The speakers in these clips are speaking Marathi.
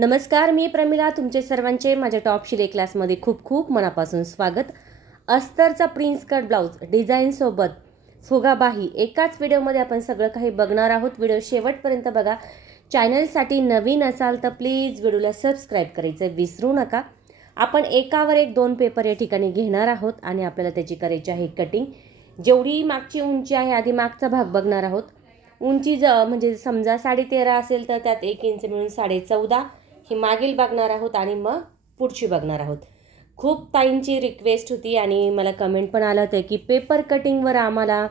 नमस्कार मी प्रमिला. तुमचे सर्वांचे माझ्या टॉप शिले क्लासमध्ये खूप खूप मनापासून स्वागत. अस्तरचा प्रिन्स कट ब्लाऊज डिझाईनसोबत फुगाबाही एकाच व्हिडिओमध्ये आपण सगळं काही बघणार आहोत. व्हिडिओ शेवटपर्यंत बघा. चॅनलसाठी नवीन असाल तर प्लीज व्हिडिओला सबस्क्राईब करायचं विसरू नका. आपण एकावर एक दोन पेपर या ठिकाणी घेणार आहोत आणि आपल्याला त्याची करायची आहे कटिंग जेवढी मागची उंची आहे आधी मागचा भाग बघणार आहोत. उंची ज म्हणजे समजा साडे तेरा असेल तर त्यात एक इंच मिळून साडे चौदा ही मागील बघणार आहोत आणि मग पुढची बघणार आहोत. खूप ताईंची रिक्वेस्ट होती आणि मला कमेंट पण आलं होतं की पेपर कटिंगवर आम्हाला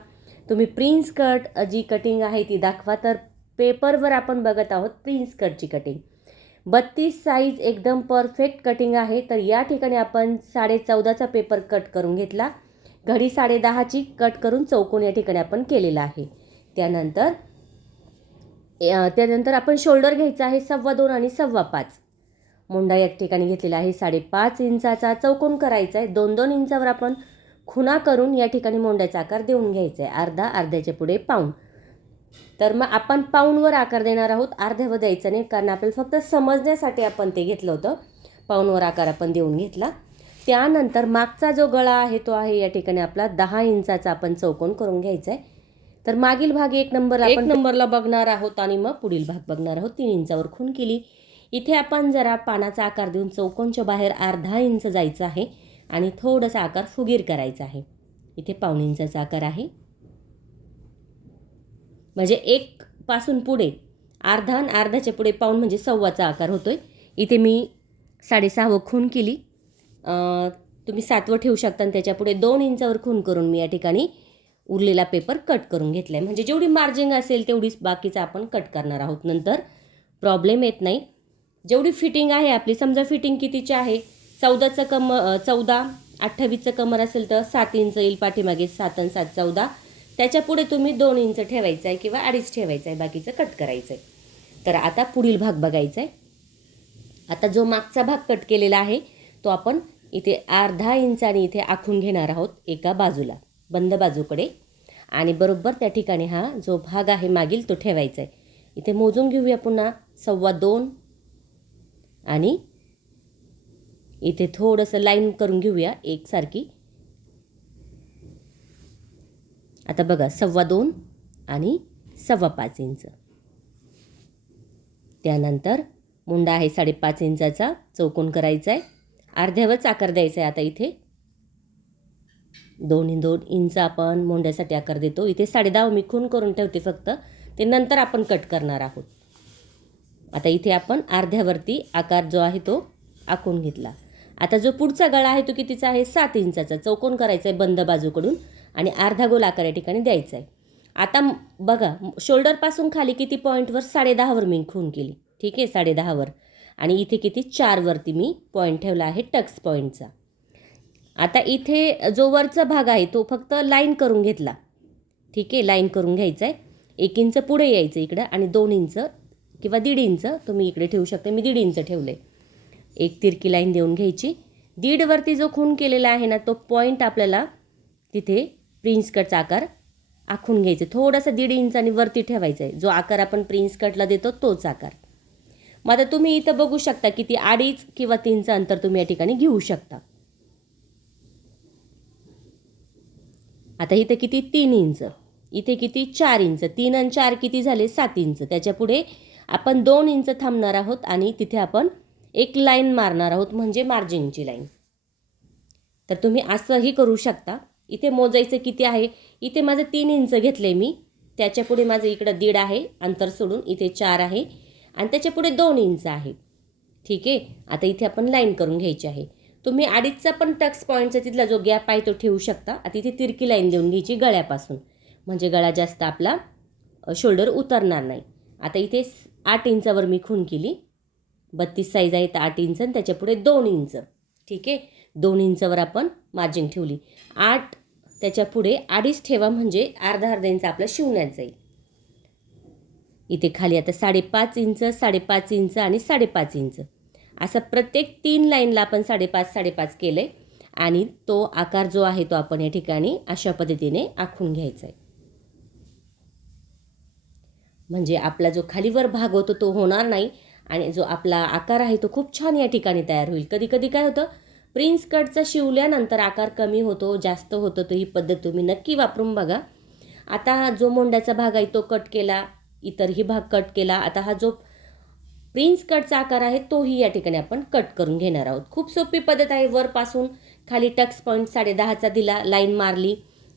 तुम्ही प्रिन्स कट जी कटिंग आहे ती दाखवा तर पेपरवर आपण बघत आहोत प्रिन्स कटची कटिंग बत्तीस साईज एकदम परफेक्ट कटिंग आहे तर या ठिकाणी आपण साडे चौदाचा पेपर कट करून घेतला. घडी साडे दहाची कट करून चौकोन या ठिकाणी आपण केलेला आहे. त्यानंतर त्यानंतर आपण शोल्डर घ्यायचा आहे सव्वा दोन आणि सव्वा पाच. मुंडा या ठिकाणी घेतलेला आहे साडेपाच इंचाचा. चौकोन करायचा आहे. दोन दोन इंचावर आपण खुणा करून या ठिकाणी मोंड्याचा आकार देऊन घ्यायचा आहे. अर्धा अर्ध्याच्या पुढे पाऊण. तर मग आपण पाऊणवर आकार देणार आहोत. अर्ध्यावर द्यायचं नाही कारण आपल्याला फक्त समजण्यासाठी आपण ते घेतलं होतं. पाऊणवर आकार आपण देऊन घेतला. त्यानंतर मागचा जो गळा आहे तो आहे या ठिकाणी आपला दहा इंचाचा आपण चौकोन करून घ्यायचा आहे. तर मागील भाग एक नंबर एक नंबरला बघणार आहोत आणि मग पुढील भाग बघणार आहोत. तीन इंचावर खून केली. इथे आपण जरा पानाचा आकार देऊन चौकोनच्या बाहेर अर्धा इंच जायचं आहे आणि थोडासा आकार फुगीर करायचा आहे. इथे पाऊण इंचाचा आकार आहे. म्हणजे एक पासून पुढे अर्धा आणि अर्ध्याच्या पुढे पाऊण म्हणजे सव्वाचा आकार होतोय. इथे मी साडेसहावं खून केली. तुम्ही सातवं ठेवू शकता आणि त्याच्या पुढे दोन इंचावर खून करून मी या ठिकाणी उरलेला पेपर कट करून घेतला आहे म्हणजे जेवढी मार्जिंग असेल तेवढीच बाकीचा आपण कट करणार आहोत. नंतर प्रॉब्लेम येत नाही. जेवढी फिटिंग आहे आपली समजा फिटिंग कितीची आहे? चौदाचं कम चौदा अठ्ठावीसचं कमर असेल तर सात इंच येईल पाठीमागे सात आणि सात चौदा. त्याच्या पुढे तुम्ही दोन इंच ठेवायचं आहे किंवा अडीच ठेवायचं आहे बाकीचं कट करायचं आहे तर आता पुढील भाग बघायचा आहे आता जो मागचा भाग कट केलेला आहे तो आपण इथे अर्धा इंचाने इथे आखून घेणार आहोत एका बाजूला बंद बाजूकडे. आणि बरोबर त्या ठिकाणी हा जो भाग आहे मागील तो ठेवायचा आहे इथे मोजून घेऊया पुन्हा. सव्वा दोन. आणि इथे थोडंसं लाईन करून घेऊया एकसारखी. आता बघा सव्वा दोन आणि सव्वा पाच इंच. त्यानंतर मुंडा आहे साडेपाच इंचाचा चौकोन करायचा आहे अर्ध्यावरच आकार द्यायचा आहे आता इथे. दोन दोन इंच आपण मोंड्यासाठी आकार देतो. इथे साडेदहा मी खून करून ठेवते फक्त. ते नंतर आपण कट करणार आहोत. आता इथे आपण अर्ध्यावरती आकार जो आहे तो आखून घेतला. आता जो पुढचा गळा आहे तो कितीचा आहे? सात इंचाचा. चौकोन करायचा आहे बंद बाजूकडून आणि अर्धा गोल आकार या ठिकाणी द्यायचा आहे आता बघा शोल्डरपासून खाली किती पॉईंटवर साडेदहावर मी खून केली. ठीक आहे साडेदहावर आणि इथे किती? चारवरती मी पॉईंट ठेवला आहे टक्स पॉईंटचा आता इथे जो वरचा भाग आहे तो फक्त लाईन करून घेतला. ठीक आहे लाईन करून घ्यायचा आहे एक इंच पुढे यायचं इकडं आणि दोन इंच किंवा दीड इंच तुम्ही इकडे ठेवू शकता. मी दीड इंच ठेवले एक तिरकी लाईन देऊन घ्यायची. दीडवरती जो खून केलेला आहे ना तो पॉईंट आपल्याला तिथे प्रिन्स कटचा आकार आखून घ्यायचं. थोडासा दीड इंचाने वरती ठेवायचा आहे जो आकार आपण प्रिन्स कटला देतो तोच आकार. मग आता तुम्ही इथं बघू शकता की ती अडीच किंवा तीनचं अंतर तुम्ही या ठिकाणी घेऊ शकता. आता इथं किती तीन इंच इथे किती चार इंच तीन आणि चार किती झाले? सात इंच. त्याच्यापुढे आपण दोन इंच थांबणार आहोत आणि तिथे आपण एक लाईन मारणार आहोत म्हणजे मार्जिनची लाईन. तर तुम्ही असंही करू शकता. इथे मोजायचं किती आहे? इथे माझं तीन इंच घेतले मी. त्याच्यापुढे माझं इकडं दीड आहे अंतर सोडून इथे चार आहे. आणि त्याच्यापुढे दोन इंच आहे. ठीक आहे? आता इथे आपण लाईन करून घ्यायची आहे. तुम्ही अडीचचा पण टक्स पॉईंटचा तिथला जो गॅप आहे तो ठेवू शकता. आता तिरकी लाईन देऊन घ्यायची गळ्यापासून. म्हणजे गळा जास्त आपला शोल्डर उतरणार नाही. आता इथे आठ इंचावर मी खून केली. बत्तीस साईज आहे तर आठ इंच आणि त्याच्यापुढे दोन इंच. ठीक आहे? दोन इंचावर आपण मार्जिन ठेवली. आठ त्याच्यापुढे अडीच ठेवा म्हणजे अर्धा अर्धा इंच आपलं शिवण्यात जाईल. इथे खाली आता साडेपाच इंच साडेपाच इंच आणि साडेपाच इंच. असं प्रत्येक तीन लाईनला आपण साडेपाच साडेपाच केलं आहे आणि तो आकार जो आहे तो आपण या ठिकाणी अशा पद्धतीने आखून घ्यायचा आहे म्हणजे आपला जो खालीवर भाग होतो तो होणार नाही आणि जो आपला आकार आहे तो खूप छान या ठिकाणी तयार होईल. कधी कधी काय होतं? प्रिन्स कटचा शिवल्यानंतर आकार कमी होतो जास्त होतो तर ही पद्धत तुम्ही नक्की वापरून बघा. आता जो मोंड्याचा भाग आहे तो कट केला इतरही भाग कट केला. आता हा जो प्रिन्स कटचा आकार आहे तोही या ठिकाणी आपण कट करून घेणार आहोत. खूप सोपी पद्धत आहे वरपासून खाली टक्स पॉईंट साडे दहाचा दिला लाईन मारली.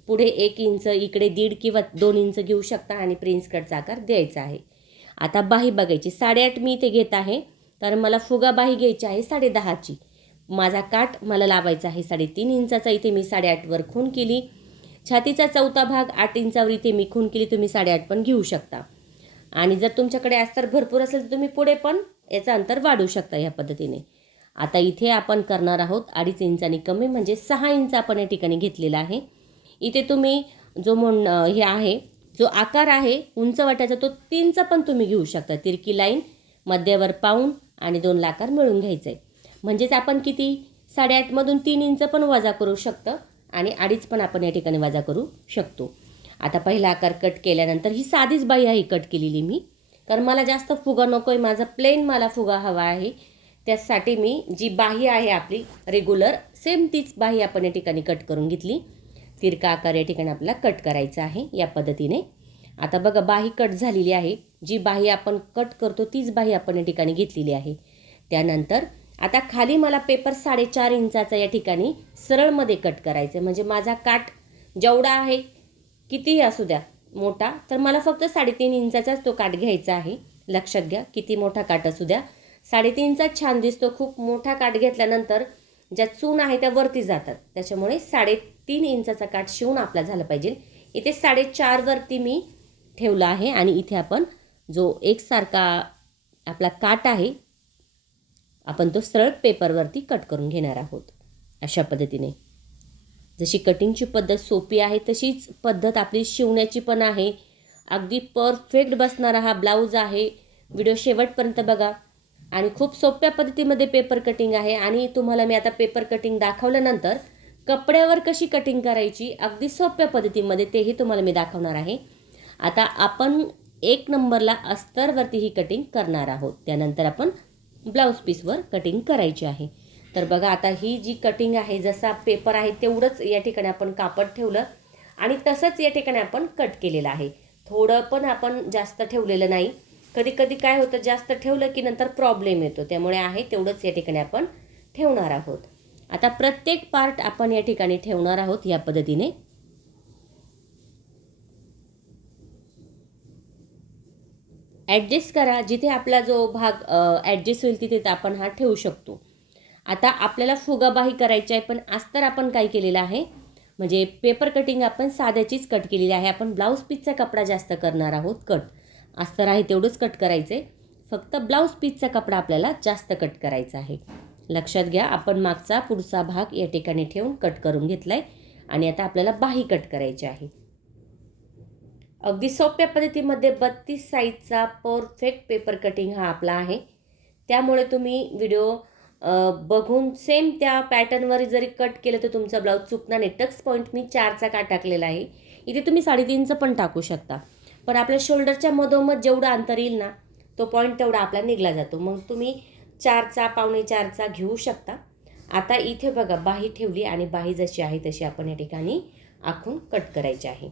पुढे एक इंच इकडे दीड किंवा दोन इंच घेऊ शकता आणि प्रिन्स कटचा आकार द्यायचा आहे. आता बाही बघायची. साडेआठ मी इथे घेत आहे कारण मला फुगा बाही घ्यायची आहे साडे दहाची. माझा काठ मला लावायचा आहे साडेतीन इंचाचा इथे मी साडेआठवर खून केली. छातीचा चौथा भाग आठ इंचावर इथे मी खून केली तुम्ही साडेआठ पण घेऊ शकता. आणि जर तुमच्याकडे अस्तर भरपूर असेल तर तुम्ही पुढे पण याचं अंतर वाढवू शकता ह्या पद्धतीने. आता इथे आपण करणार आहोत अडीच इंचानी कमी म्हणजे सहा इंच आपण या ठिकाणी घेतलेला आहे. इथे तुम्ही जो म्हण हे आहे जो आकार आहे उंच वाट्याचा तो तीनचा पण तुम्ही घेऊ शकता. तिरकी लाईन मध्यावर पाऊन आणि दोन लाकार मिळून घ्यायचं आहे म्हणजेच आपण किती? साडेआठमधून तीन इंच पण वजा करू शकतं आणि अडीच पण आपण या ठिकाणी वजा करू शकतो. आता पहिला आकार कट केल्यानंतर ही साधीच बाई आहे कट केलेली मी. कारण मला जास्त फुगा नको आहे माझा प्लेन मला फुगा हवा आहे. त्यासाठी मी जी बाही आहे आपली रेग्युलर सेम तीच बाही आपण या ठिकाणी कट करून घेतली. तिरका आकार या ठिकाणी आपला कट करायचा आहे या पद्धतीने. आता बघा बाही कट झालेली आहे. जी बाही आपण कट करतो तीच बाही आपण या ठिकाणी घेतलेली आहे. त्यानंतर आता खाली मला पेपर साडेचार इंचाचा या ठिकाणी सरळमध्ये कट करायचं आहे म्हणजे माझा काठ जेवढा आहे कितीही असू द्या मोठा तर मला फक्त साडेतीन इंचाचाच तो काठ घ्यायचा आहे. लक्षात घ्या किती मोठा काठ असू द्या. साडेतीनचा छान दिसतो खूप मोठा काठ घेतल्यानंतर ज्या चून आहे त्या वरती जातात. त्याच्यामुळे साडेतीन इंचाचा काठ शिवून आपला झाला पाहिजे. इथे साडेचारवरती मी ठेवला आहे आणि इथे आपण जो एकसारखा आपला काठ आहे आपण तो सरळ पेपरवरती कट करून घेणार आहोत. अशा पद्धतीने. जशी कटिंगची पद्धत सोपी आहे तशीच पद्धत आपली शिवण्याची पण आहे. अगदी परफेक्ट बसणारा हा ब्लाऊज आहे. व्हिडिओ शेवटपर्यंत बघा. आणि खूप सोप्या पद्धतीमध्ये पेपर कटिंग आहे. आणि तुम्हाला मी आता पेपर कटिंग दाखवल्यानंतर कपड्यावर कशी कटिंग करायची अगदी सोप्या पद्धतीमध्ये तेही तुम्हाला मी दाखवणार आहे. आता आपण एक नंबरला अस्तरवरती ही कटिंग करणार आहोत. त्यानंतर आपण ब्लाऊज पीसवर कटिंग करायची आहे. तर बघा आता ही जी कटिंग आहे जसा पेपर आहे तेवढंच या ठिकाणी आपण कापड ठेवलं आणि तसंच या ठिकाणी आपण कट केलेलं आहे. थोडं पण आपण जास्त ठेवलेलं नाही. कधी कधी काय होतं जास्त ठेवलं की नंतर प्रॉब्लेम येतो. त्यामुळे आहे तेवढंच या ठिकाणी आपण ठेवणार आहोत. आता प्रत्येक पार्ट आपण या ठिकाणी ठेवणार आहोत या पद्धतीने. ॲडजस्ट करा. जिथे आपला जो भाग ॲडजस्ट होईल तिथे आपण हा ठेवू शकतो. आता आपल्याला फुगाबाही करायची आहे पण अस्तर आपण काय केलेलं आहे? म्हणजे पेपर कटिंग आपण साध्याचीच कट केलेली आहे. आपण ब्लाऊज पीसचा कपडा जास्त करणार आहोत कट अस्तर आहे तेवढंच कट करायचं आहे फक्त ब्लाऊज पीसचा कपडा आपल्याला जास्त कट करायचा आहे. लक्षात घ्या आपण मागचा पुढचा भाग या ठिकाणी ठेवून कट करून घेतला आहे आणि आता आपल्याला बाही कट करायची आहे. अगदी सोप्या पद्धतीमध्ये बत्तीस साईजचा परफेक्ट पेपर कटिंग हा आपला आहे. त्यामुळे तुम्ही व्हिडिओ बघून सेम त्या पॅटर्नवर जरी कट केलं तर तुमचा ब्लाऊज चुकणार नाही. टक्स पॉईंट मी चारचा का टाकलेला आहे. इथे तुम्ही साडेतीनचं पण टाकू शकता. पण आपल्या शोल्डरच्या मधोमध जेवढं अंतर येईल ना तो पॉईंट तेवढा आपला निघला जातो. मग तुम्ही चारचा पावणे चारचा घेऊ शकता. आता इथे बघा बाही ठेवली आणि बाही जशी आहे तशी आपण या ठिकाणी आखून कट करायची आहे.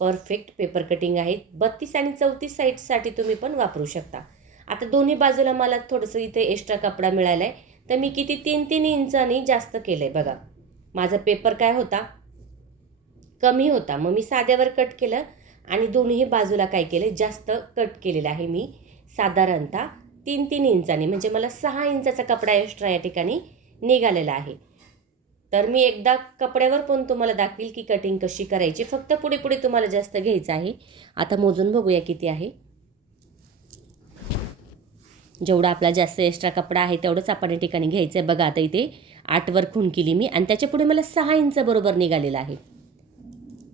परफेक्ट पेपर कटिंग आहे. बत्तीस आणि चौतीस साईडसाठी तुम्ही पण वापरू शकता. आता दोन्ही बाजूला मला थोडंसं इथे एक्स्ट्रा कपडा मिळाला आहे तर मी किती तीन तीन इंचांनी जास्त केलं आहे बघा. माझा पेपर काय होता? कमी होता. मग मी साध्यावर कट केलं आणि दोन्ही बाजूला काय केलं जास्त कट केलेलं आहे मी. साधारणतः तीन तीन इंचाने म्हणजे मला सहा इंचाचा कपडा एक्स्ट्रा या ठिकाणी निघालेला आहे. तर मी एकदा कपड्यावर पण तुम्हाला दाखवील की कटिंग कशी करायची. फक्त पुढे पुढे तुम्हाला जास्त घ्यायचं आहे. आता मोजून बघूया किती आहे. जेवढा आपला जास्त एक्स्ट्रा कपडा आहे तेवढंच आपण या ठिकाणी घ्यायचं आहे बघा आता इथे आठवर खून केली मी आणि त्याच्या पुढे मला सहा इंच बरोबर निघालेलं आहे.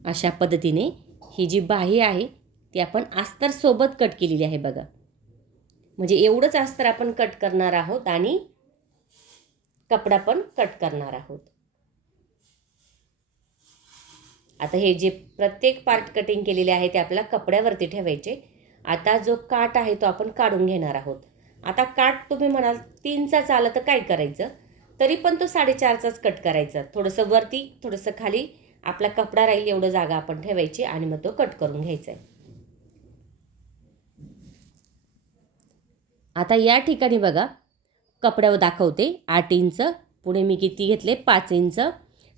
अशा पद्धतीने ही जी बाही आहे ती आपण आस्तर सोबत कट केलेली आहे बघा. म्हणजे एवढंच अस्तर आपण कट करणार आहोत आणि कपडा पण कट करणार आहोत. आता हे जे प्रत्येक पार्ट कटिंग केलेले आहे ते आपल्याला कपड्यावरती ठेवायचे. आता जो काट आहे तो आपण काढून घेणार आहोत. आता काठ तुम्ही म्हणाल तीनचाच आलं तर काय करायचं? तरी पण तो साडेचारचाच कट करायचा. थोडंसं वरती थोडंसं खाली. आपला कपडा राहील एवढं जागा आपण ठेवायची आणि मग तो कट करून घ्यायचा आहे. आता या ठिकाणी बघा. कपड्यावर दाखवते आठ इंच. पुढे मी किती घेतले? पाच इंच.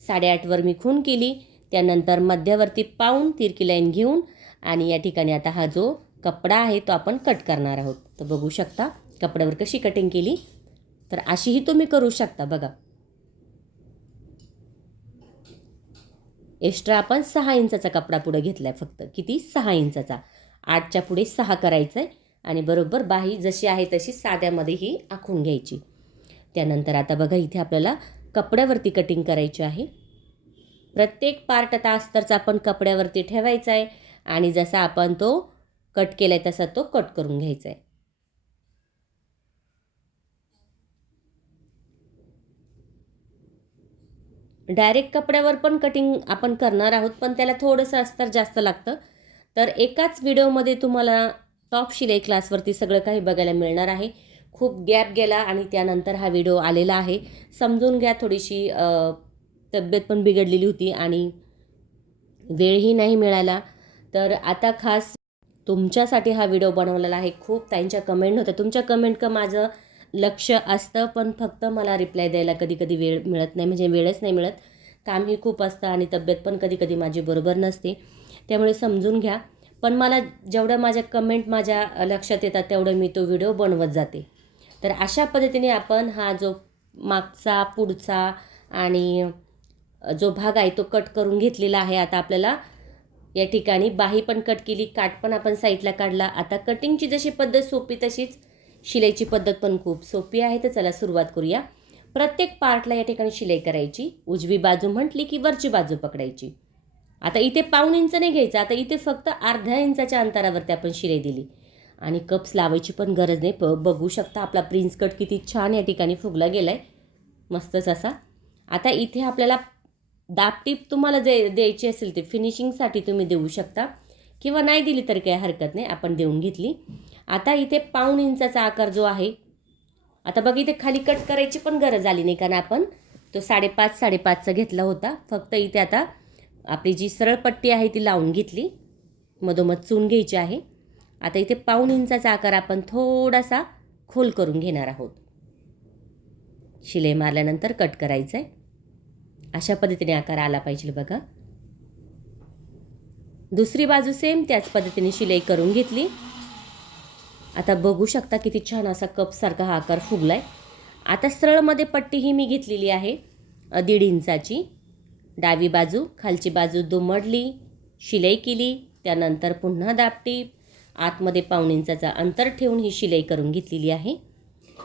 साडेआठवर मी खून केली. त्यानंतर मध्यावरती पाऊन तिरकी लाईन घेऊन आणि या ठिकाणी आता हा जो कपडा आहे तो आपण कट करणार आहोत. तर बघू शकता. कपड्यावर कशी कटिंग केली? तर अशीही तुम्ही करू शकता बघा. एक्स्ट्रा आपण सहा इंचाचा कपडा पुढे घेतला आहे फक्त. किती? सहा इंचाचा. आठच्या पुढे सहा करायचं आहे आणि बरोबर बाही जशी आहे तशी साध्यामध्ये ही आखून घ्यायची. त्यानंतर आता बघा इथे आपल्याला कपड्यावरती कटिंग करायची आहे. प्रत्येक पार्ट आता अस्तरचा आपण कपड्यावरती ठेवायचा आहे आणि जसा आपण तो कट केला आहे तसा तो कट करून घ्यायचा आहे डायरेक्ट कपड्यावर पण कटिंग आपण करणार आहोत पण त्याला थोडंसं अस्तर जास्त लागतं. तर एकाच व्हिडिओमध्ये तुम्हाला टॉप शिलाई क्लासवरती सगळं काही बघायला मिळणार आहे. खूप गॅप गेला आणि त्यानंतर हा व्हिडिओ आलेला आहे. समजून घ्या थोडीशी तब्येत पण बिघडलेली होती आणि वेळही नाही मिळाला. तर आता खास तुमच्यासाठी हा व्हिडिओ बनवलेला आहे. खूप त्यांच्या कमेंट होत्या. तुमच्या कमेंट का माझं लक्ष असतं पण फक्त मला रिप्लाय द्यायला कधी कधी वेळ मिळत नाही. म्हणजे वेळच नाही मिळत. कामही खूप असतं आणि तब्येत पण कधी कधी माझी बरोबर नसते. त्यामुळे समजून घ्या. पण मला जेवढ्या माझ्या कमेंट माझ्या लक्षात येतात तेवढं मी तो व्हिडिओ बनवत जाते. तर अशा पद्धतीने आपण हा जो मागचा पुढचा आणि जो भाग आहे तो कट करून घेतलेला आहे. आता आपल्याला या ठिकाणी बाही पण कट केली काठ पण आपण साईडला काढला. आता कटिंगची जशी पद्धत सोपी तशीच शिलाईची पद्धत पण खूप सोपी आहे तर चला सुरुवात करूया. प्रत्येक पार्टला या ठिकाणी शिलाई करायची. उजवी बाजू म्हटली की वरची बाजू पकडायची. आता इथे पाऊण इंच नाही घ्यायचं आता इथे फक्त अर्ध्या इंचाच्या अंतरावरती आपण शिलाई दिली. आणि कप्स लावायची पण गरज नाही प बघू शकता आपला प्रिन्स कट किती छान या ठिकाणी फुगला गेला आहे मस्तच असा. आता इथे आपल्याला दापटीप तुम्हाला जे द्यायची असेल ते फिनिशिंगसाठी तुम्ही देऊ शकता. किंवा नाही दिली तर काही हरकत नाही आपण देऊन घेतली. आता इथे पाऊण इंचाचा आकार जो आहे आता बघ इथे खाली कट करायची पण गरज आली नाही कारण आपण तो साडेपाच साडेपाचचा घेतला होता. फक्त इथे आता आपली जी सरळ पट्टी आहे ती लावून घेतली. मधोमध चून घ्यायची आहे. आता इथे पाऊण इंचाचा आकार आपण थोडासा खोल करून घेणार आहोत. शिलाई मारल्यानंतर कट करायचं आहे अशा पद्धतीने आकार आला पाहिजे बघा. दुसरी बाजू सेम त्याच पद्धतीने शिलाई करून घेतली. आता बघू शकता किती छान असा कपसारखा हा आकार फुगला आहे आता सरळमध्ये पट्टी ही मी घेतलेली आहे दीड इंचाची. डावी बाजू खालची बाजू दुमडली शिलाई केली त्यानंतर पुन्हा दापटी आतमध्ये पाऊण इंचाचा अंतर ठेवून ही शिलाई करून घेतलेली आहे.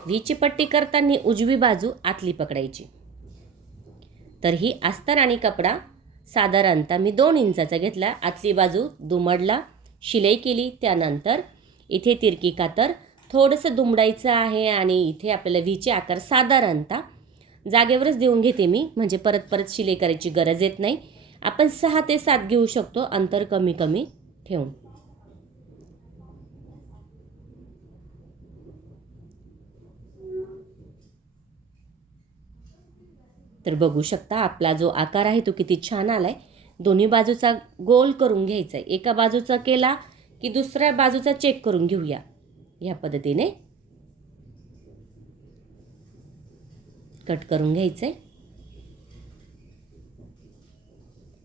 व्हीची पट्टी करताना उजवी बाजू आतली पकडायची. तर ही अस्तर आणि कपडा साधारणतः मी दोन इंचाचा घेतला. आतली बाजू दुमडला शिलाई केली त्यानंतर इथे तिरकी कातर थोडंसं दुमडायचं आहे आणि इथे आपल्याला व्हीचे आकार साधारणतः जागेवरच देऊन घेते मी म्हणजे परत परत शिलाई करायची गरज येत नाही. आपण सहा ते सात घेऊ शकतो अंतर कमी कमी ठेवून. तर बघू शकता आपला जो आकार आहे तो किती छान आला आहे दोन्ही बाजूचा गोल करून घ्यायचा आहे. एका बाजूचा केला की दुसऱ्या बाजूचा चेक करून घेऊया. ह्या पद्धतीने कट करून घ्यायचं आहे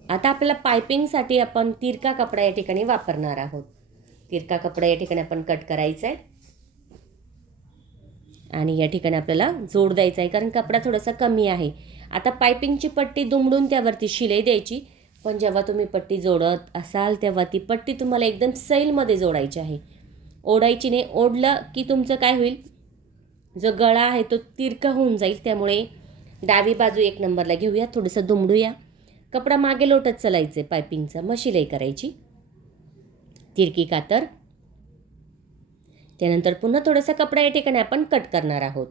आता आपल्याला पायपिंगसाठी आपण तिरका कपडा या ठिकाणी वापरणार आहोत. तिरका कपडा या ठिकाणी आपण कट करायचा आहे आणि या ठिकाणी आपल्याला जोड द्यायचा आहे कारण कपडा थोडासा कमी आहे. आता पायपिंगची पट्टी दुमडून त्यावरती शिलाई द्यायची. पण जेव्हा तुम्ही पट्टी जोडत असाल तेव्हा ती पट्टी तुम्हाला एकदम सैलमध्ये जोडायची आहे. ओढायची नाही ओढलं की तुमचं काय होईल? जो गळा आहे तो तिरका होऊन जाईल. त्यामुळे डावी बाजू एक नंबरला घेऊया थोडंसं दुमडूया. कपडा मागे लोटत चालायचं आहे पायपिंगचा मग शिलाई करायची. तिरकी कातर. त्यानंतर पुन्हा थोडासा कपडा या ठिकाणी आपण कट करणार आहोत.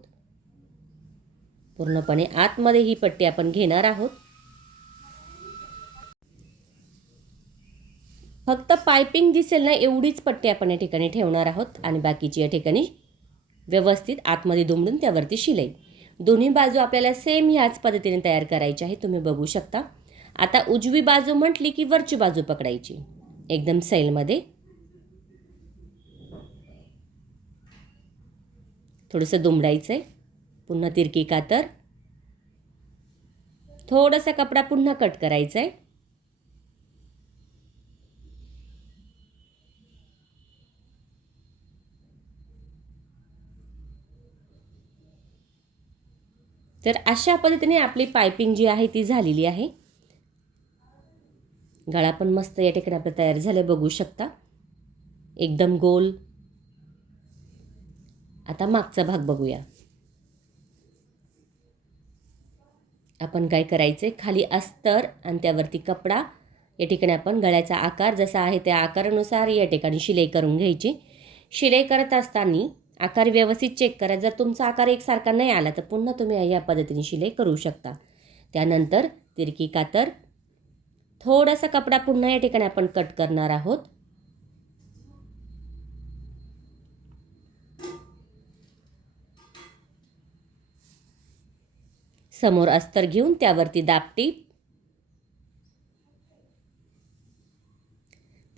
पूर्णपणे आतमध्ये ही पट्टी आपण घेणार आहोत. फक्त पायपिंग दिसेल ना एवढीच पट्टी आपण या ठिकाणी ठेवणार आहोत. आणि बाकीची या ठिकाणी व्यवस्थित आतमध्ये दुमडून त्यावरती शिलाई. दोन्ही बाजू आपल्याला सेम ह्याच पद्धतीने तयार करायची आहे. तुम्ही बघू शकता. आता उजवी बाजू म्हटली की वरची बाजू पकडायची. एकदम सैलमध्ये. थोडंसं दुमडायचं आहे पुन्हा तिरकी कातर. थोडासा कपडा पुन्हा कट करायचा आहे तर अशा पद्धतीने आपली पायपिंग जी आहे ती झालेली आहे. गळा पण मस्त या ठिकाणी आपलं तयार झालं बघू शकता. एकदम गोल. आता मागचा भाग बघूया. आपण काय करायचं खाली अस्तर आणि त्यावरती कपडा. या ठिकाणी आपण गळ्याचा आकार जसा आहे त्या आकारानुसार या ठिकाणी शिलाई करून घ्यायची. शिलाई करत असताना आकार व्यवस्थित चेक करा. जर तुमचा आकार एकसारखा नाही आला तर पुन्हा तुम्ही या पद्धतीने शिलाई करू शकता. त्यानंतर तिरकी कातर थोडासा कपडा पुन्हा या ठिकाणी आपण कट करणार आहोत. समोर अस्तर घेऊन त्यावरती दापटी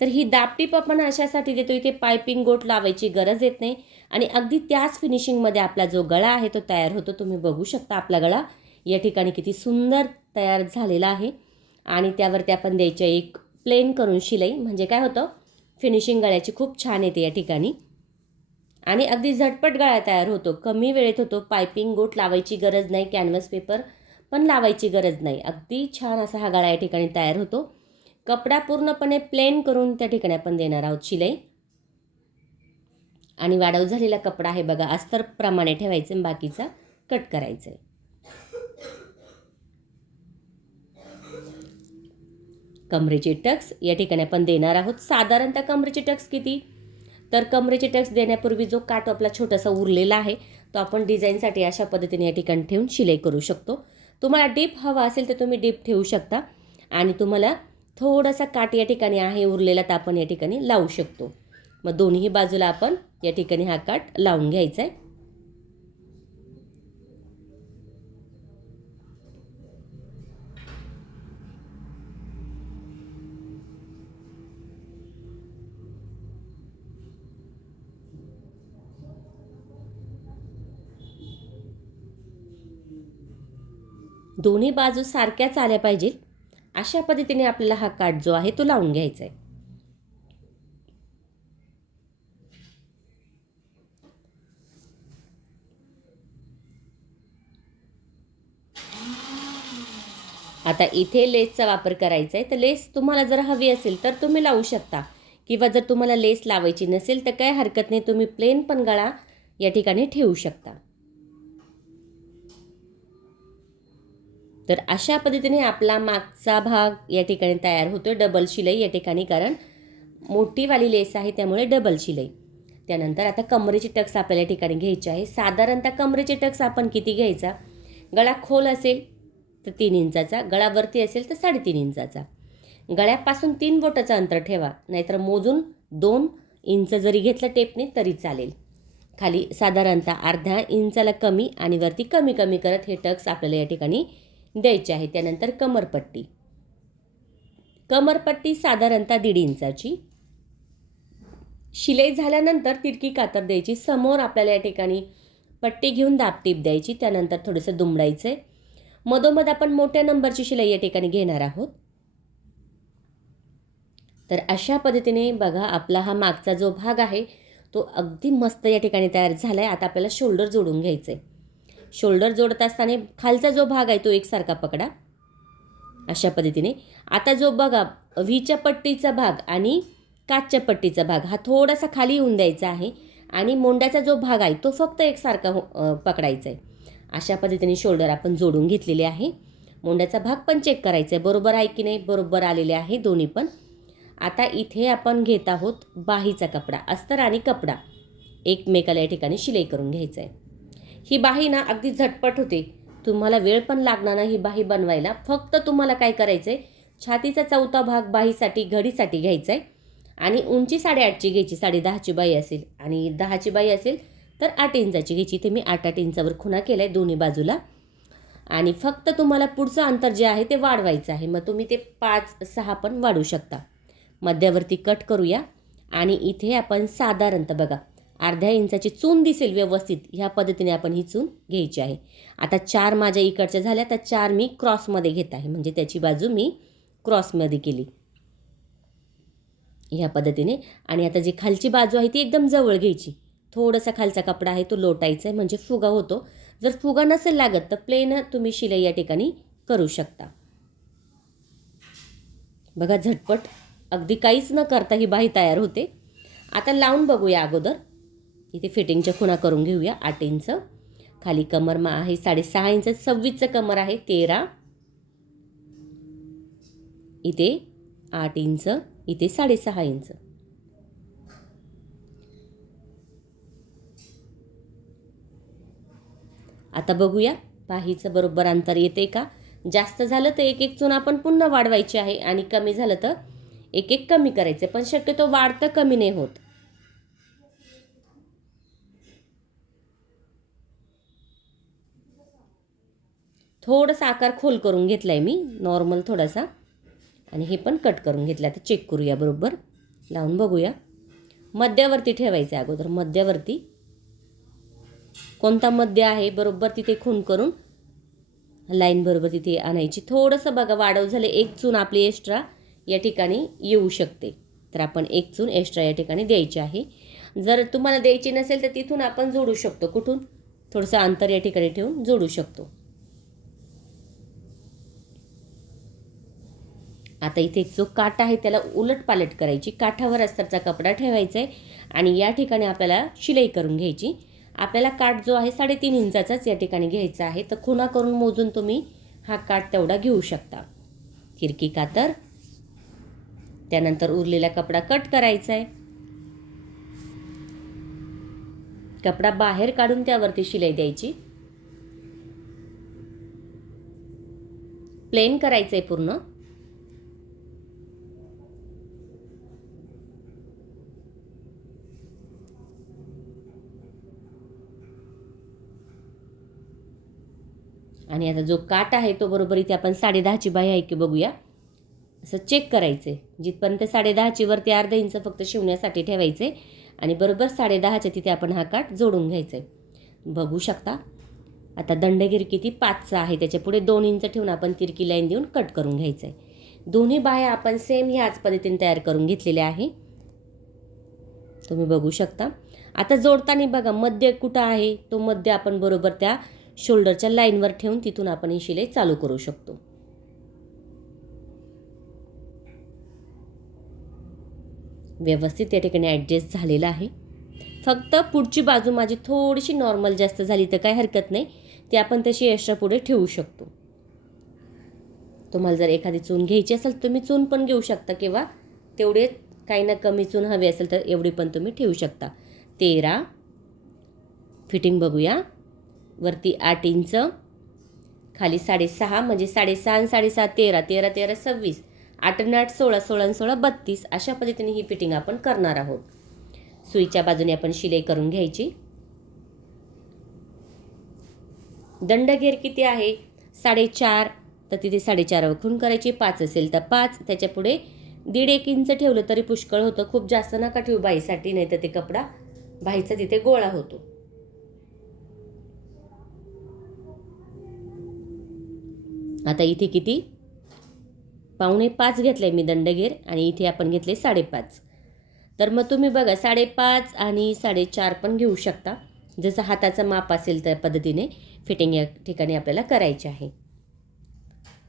तर ही दापटीप आपण अशासाठी देतो इथे पायपिंग गोट लावायची गरज येत नाही. आणि अगदी त्याच फिनिशिंगमध्ये आपला जो गळा आहे तो तयार होतो. तुम्ही बघू शकता आपला गळा या ठिकाणी किती सुंदर तयार झालेला आहे. आणि त्यावरती आपण द्यायच्या एक प्लेन करून शिलाई. म्हणजे काय होतं? फिनिशिंग गळ्याची खूप छान येते या ठिकाणी. आणि अगदी झटपट गळा तयार होतो. कमी वेळेत होतो. पायपिंग गोट लावायची गरज नाही. कॅनव्हस पेपर पण लावायची गरज नाही. अगदी छान असा हा गळा या ठिकाणी तयार होतो. कपडा पूर्णपणे प्लेन करून त्या ठिकाणी आपण देणार आहोत शिलाई. आणि वाढव झालेला कपडा आहे बघा अस्तरप्रमाणे ठेवायचं आणि बाकीचा कट करायचं आहे कमरेचे टक्स या ठिकाणी आपण देणार आहोत. साधारणतः कमरेचे टक्स किती? तर कमरेचे टक्स देण्यापूर्वी जो काट आपला छोटासा उरलेला आहे तो आपण डिझाईनसाठी अशा पद्धतीने या ठिकाणी ठेवून शिलाई करू शकतो. तुम्हाला डीप हवा असेल तर तुम्ही डीप ठेवू शकता. आणि तुम्हाला थोडासा काट या ठिकाणी आहे उरलेला तर आपण या ठिकाणी लावू शकतो. मग दोन्ही बाजूला आपण या ठिकाणी हा काट लावून घ्यायचा आहे. दोन्ही बाजू सारख्याच आल्या पाहिजेत. अशा पद्धतीने आपल्याला हा काट जो आहे तो लावून घ्यायचा आहे आता इथे लेसचा वापर करायचा आहे तर लेस तुम्हाला जर हवी असेल तर तुम्ही लावू शकता. किंवा जर तुम्हाला लेस लावायची नसेल तर काय हरकत नाही तुम्ही प्लेन पण गळा या ठिकाणी ठेवू शकता. तर अशा पद्धतीने आपला मागचा भाग या ठिकाणी तयार होतो डबल शिलाई या ठिकाणी. कारण मोठीवाली लेस आहे त्यामुळे डबल शिलाई. त्यानंतर आता कमरेचे टक्स आपल्याला या ठिकाणी घ्यायचे आहे. साधारणतः कमरेचे टक्स आपण किती घ्यायचा? गळा खोल असेल तर तीन इंचाचा गळावरती असेल तर साडेतीन इंचाचा. गळ्यापासून तीन बोटाचं अंतर ठेवा नाहीतर मोजून दोन इंच जरी घेतलं टेपने तरी चालेल. खाली साधारणतः अर्ध्या इंचाला कमी आणि वरती कमी कमी करत हे टक्स आपल्याला या ठिकाणी द्यायची आहे. त्यानंतर कमरपट्टी. कमरपट्टी साधारणतः दीड इंचाची. शिलाई झाल्यानंतर तिरकी कातर द्यायची. समोर आपल्याला या ठिकाणी पट्टी घेऊन दाबटीप द्यायची. त्यानंतर थोडंसं दुमडायचं आहे. मधोमध आपण मोठ्या नंबरची शिलाई या ठिकाणी घेणार आहोत. तर अशा पद्धतीने बघा आपला हा मागचा जो भाग आहे तो अगदी मस्त या ठिकाणी तयार झाला आहे आता आपल्याला शोल्डर जोडून घ्यायचं आहे शोल्डर जोडत असताना खालचा जो भाग आहे तो एकसारखा पकडा. अशा पद्धतीने. आता जो बघा व्हीच्या पट्टीचा भाग आणि काचच्या पट्टीचा भाग हा थोडासा खाली येऊन द्यायचा आहे आणि मोंड्याचा जो भाग आहे तो फक्त एकसारखा हो पकडायचा आहे. अशा पद्धतीने शोल्डर आपण जोडून घेतलेले आहे. मोंड्याचा भाग पण चेक करायचा आहे. बरोबर आहे की नाही? बरोबर आलेले आहे दोन्ही पण. आता इथे आपण घेत आहोत बाहीचा कपडा अस्तर आणि कपडा. एकमेकाला या ठिकाणी शिलाई करून घ्यायचा आहे. ही बाही ना अगदी झटपट होते. तुम्हाला वेळ पण लागणार नाही ही बाही बनवायला. फक्त तुम्हाला काय करायचं आहे छातीचा चौथा भाग बाहीसाठी घडीसाठी घ्यायचा आहे आणि उंची साडेआठची घ्यायची साडे दहाची बाई असेल. आणि दहाची बाई असेल तर आठ इंचाची घ्यायची. ते मी आठ आठ इंचावर खुणा केला आहे दोन्ही बाजूला. आणि फक्त तुम्हाला पुढचं अंतर जे आहे ते वाढवायचं आहे. मग तुम्ही ते पाच सहा पण वाढू शकता. मध्यावरती कट करूया. आणि इथे आपण साधारणतः बघा अर्ध्या इंचाची चून दिसेल व्यवस्थित. ह्या पद्धतीने आपण ही चून घ्यायची आहे. आता चार माझ्या इकडच्या झाल्या तर चार मी क्रॉसमध्ये घेत आहे. म्हणजे त्याची बाजू मी क्रॉसमध्ये केली. ह्या पद्धतीने. आणि आता जी खालची बाजू आहे ती एकदम जवळ घ्यायची. थोडासा खालचा कपडा आहे तो लोटायचा आहे म्हणजे फुगा होतो. जर फुगा नसेल लागत तर प्लेन तुम्ही शिलाई या ठिकाणी करू शकता. बघा झटपट. अगदी काहीच न करता ही बाही तयार होते. आता लावून बघूया अगोदर. इथे फिटिंगच्या खुणा करून घेऊया आठ इंच. खाली कमर मा आहे साडेसहा इंच सव्वीसचं कमर आहे तेरा. इथे आठ इंच इथे साडेसहा इंच. आता बघूया पाहीचं बरोबर अंतर येते का? जास्त झालं तर एक एक चून आपण पुन्हा वाढवायची आहे आणि कमी झालं तर एक एक कमी करायचं पण शक्यतो वाढतं कमी नाही होत. थोडासा आकार खोल करून घेतला आहे मी नॉर्मल थोडासा. आणि हे पण कट करून घेतलं आता चेक करूया बरोबर. लावून बघूया. मध्यावरती ठेवायचं आहे अगोदर. मध्यावरती. कोणता मध्य आहे? बरोबर तिथे खून करून. लाईन बरोबर तिथे आणायची. थोडंसं बघा वाढव झालं. एक चून आपली एक्स्ट्रा या ठिकाणी येऊ शकते. तर आपण एक चून एक्स्ट्रा या ठिकाणी द्यायची आहे. जर तुम्हाला द्यायची नसेल तर तिथून आपण जोडू शकतो. कुठून? थोडंसं अंतर या ठिकाणी ठेवून जोडू शकतो. आता इथे जो काठ आहे त्याला उलट पालट करायची. काठावर अस्तरचा कपडा ठेवायचा आहे आणि या ठिकाणी आपल्याला शिलाई करून घ्यायची. आपल्याला काठ जो आहे साडेतीन इंचाचाच या ठिकाणी घ्यायचा आहे. तर खुणा करून मोजून तुम्ही हा काठ तेवढा घेऊ शकता. किरकी कातर. त्यानंतर उरलेला कपडा कट करायचा आहे कपडा बाहेर काढून त्यावरती शिलाई द्यायची. प्लेन करायचं आहे पूर्ण. आणि आता जो काट आहे तो बरोबर इथे आपण साडेदहाची बाही आहे की बघूया. असं चेक करायचं आहे जिथपर्यंत साडेदहाची वरती अर्धा इंच फक्त शिवण्यासाठी ठेवायचे आणि बरोबर साडेदहाच्या तिथे आपण हा काठ जोडून घ्यायचा आहे बघू शकता. आता दंडगिरी किती पाचचा आहे त्याच्या पुढे दोन इंच ठेवून आपण तिरकी लाईन देऊन कट करून घ्यायचं आहे दोन्ही बाया आपण सेम ह्याच पद्धतीने तयार करून घेतलेल्या आहे. तुम्ही बघू शकता. आता जोडताना बघा मध्य कुठं आहे? तो मध्य आपण बरोबर त्या शोल्डरच्या लाईनवर ठेवून तिथून आपण ही शिलाई चालू करू शकतो. व्यवस्थित त्या ठिकाणी ॲडजस्ट झालेलं आहे. फक्त पुढची बाजू माझी थोडीशी नॉर्मल जास्त झाली तर काही हरकत नाही. ती आपण तशी एक्स्ट्रा पुढे ठेवू शकतो. तुम्हाला जर एखादी चून घ्यायची असेल तुम्ही चून पण घेऊ शकता किंवा तेवढे काही ना कमी चून हवी असेल तर एवढी पण तुम्ही ठेवू शकता. तेरा फिटिंग बघूया. वरती आठ इंच खाली साडेसहा म्हणजे साडेसहा आणि साडेसहा तेरा तेरा तेरा सव्वीस आठ आणि आठ सोळा सोळा आणि सोळा बत्तीस अशा पद्धतीने ही फिटिंग आपण करणार आहोत. सुईच्या बाजूने आपण शिलाई करून घ्यायची. दंडघेर किती आहे? साडेचार तर तिथे साडेचार खून करायची. पाच असेल तर पाच. त्याच्या पुढे दीड एक इंच ठेवलं तरी पुष्कळ होतं. खूप जास्त नका ठेवू बाईसाठी नाही तर ते कपडा बाईचा तिथे गोळा होतो. आता इथे किती? पावणे पाच घेतले मी दंडगेर आणि इथे आपण घेतले साडेपाच. तर मग तुम्ही बघा साडेपाच आणि साडेचार पण घेऊ शकता. जसं हाताचं माप असेल त्या पद्धतीने फिटिंग या ठिकाणी आपल्याला करायची आहे.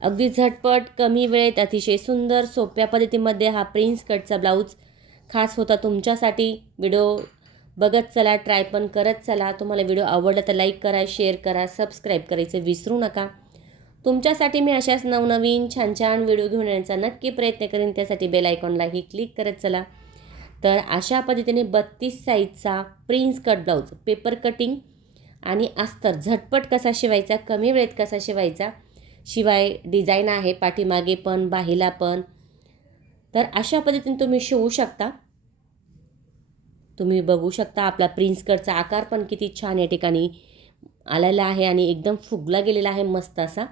अगदी झटपट कमी वेळेत अतिशय सुंदर सोप्या पद्धतीमध्ये हा प्रिन्स कटचा ब्लाऊज खास होता तुमच्यासाठी. व्हिडिओ बघत चला ट्राय पण करत चला. तुम्हाला व्हिडिओ आवडला तर लाईक करा शेअर करा सबस्क्राईब करायचं विसरू नका. तुमच्यासाठी मी अशाच नवनवीन छान छान व्हिडिओ घेऊन येण्याचा नक्की प्रयत्न करेन. त्यासाठी बेल आयकॉनलाही क्लिक करत चला. तर अशा पद्धतीने बत्तीस साईजचा prince cut blouse paper cutting आणि अस्तर झटपट कसा शिवायचा कमी वेळेत कसा शिवायचा शिवाय डिझाईन आहे पाठीमागे पण बाहीला पण. तर अशा पद्धतीने तुम्ही शिवू शकता. तुम्ही बघू शकता आपला प्रिन्स कटचा आकार पण किती छान या ठिकाणी आलेला आहे आणि एकदम फुगला गेलेला आहे मस्त असा.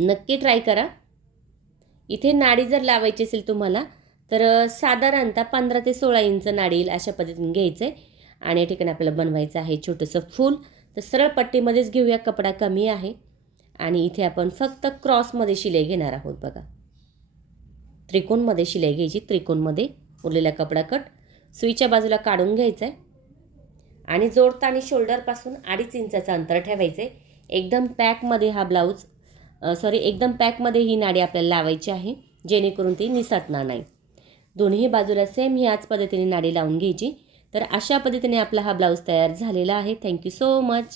नक्की ट्राय करा. इथे नाडी जर लावायची असेल तुम्हाला तर साधारणतः पंधरा ते सोळा इंच नाडी येईल अशा पद्धतीने घ्यायचं आहे आणि या ठिकाणी आपल्याला बनवायचं आहे छोटंसं फूल. तर सरळ पट्टीमध्येच घेऊया कपडा कमी आहे. आणि इथे आपण फक्त क्रॉसमध्ये शिलाई घेणार आहोत बघा. त्रिकोणमध्ये शिलाई घ्यायची त्रिकोणमध्ये उरलेला कपडा कट. सुईच्या बाजूला काढून घ्यायचा आहे आणि जोडता आणि शोल्डरपासून अडीच इंचाचं अंतर ठेवायचं आहे एकदम पॅकमध्ये हा ब्लाऊज सॉरी एकदम पॅकमध्ये ही नाडी आपल्याला लावायची आहे जेणेकरून ती निसटणार नाही. दोन्ही बाजूला सेम ह्याच पद्धतीने नाडी लावून घ्यायची. तर अशा पद्धतीने आपला हा ब्लाऊज तयार झालेला आहे. Thank you so much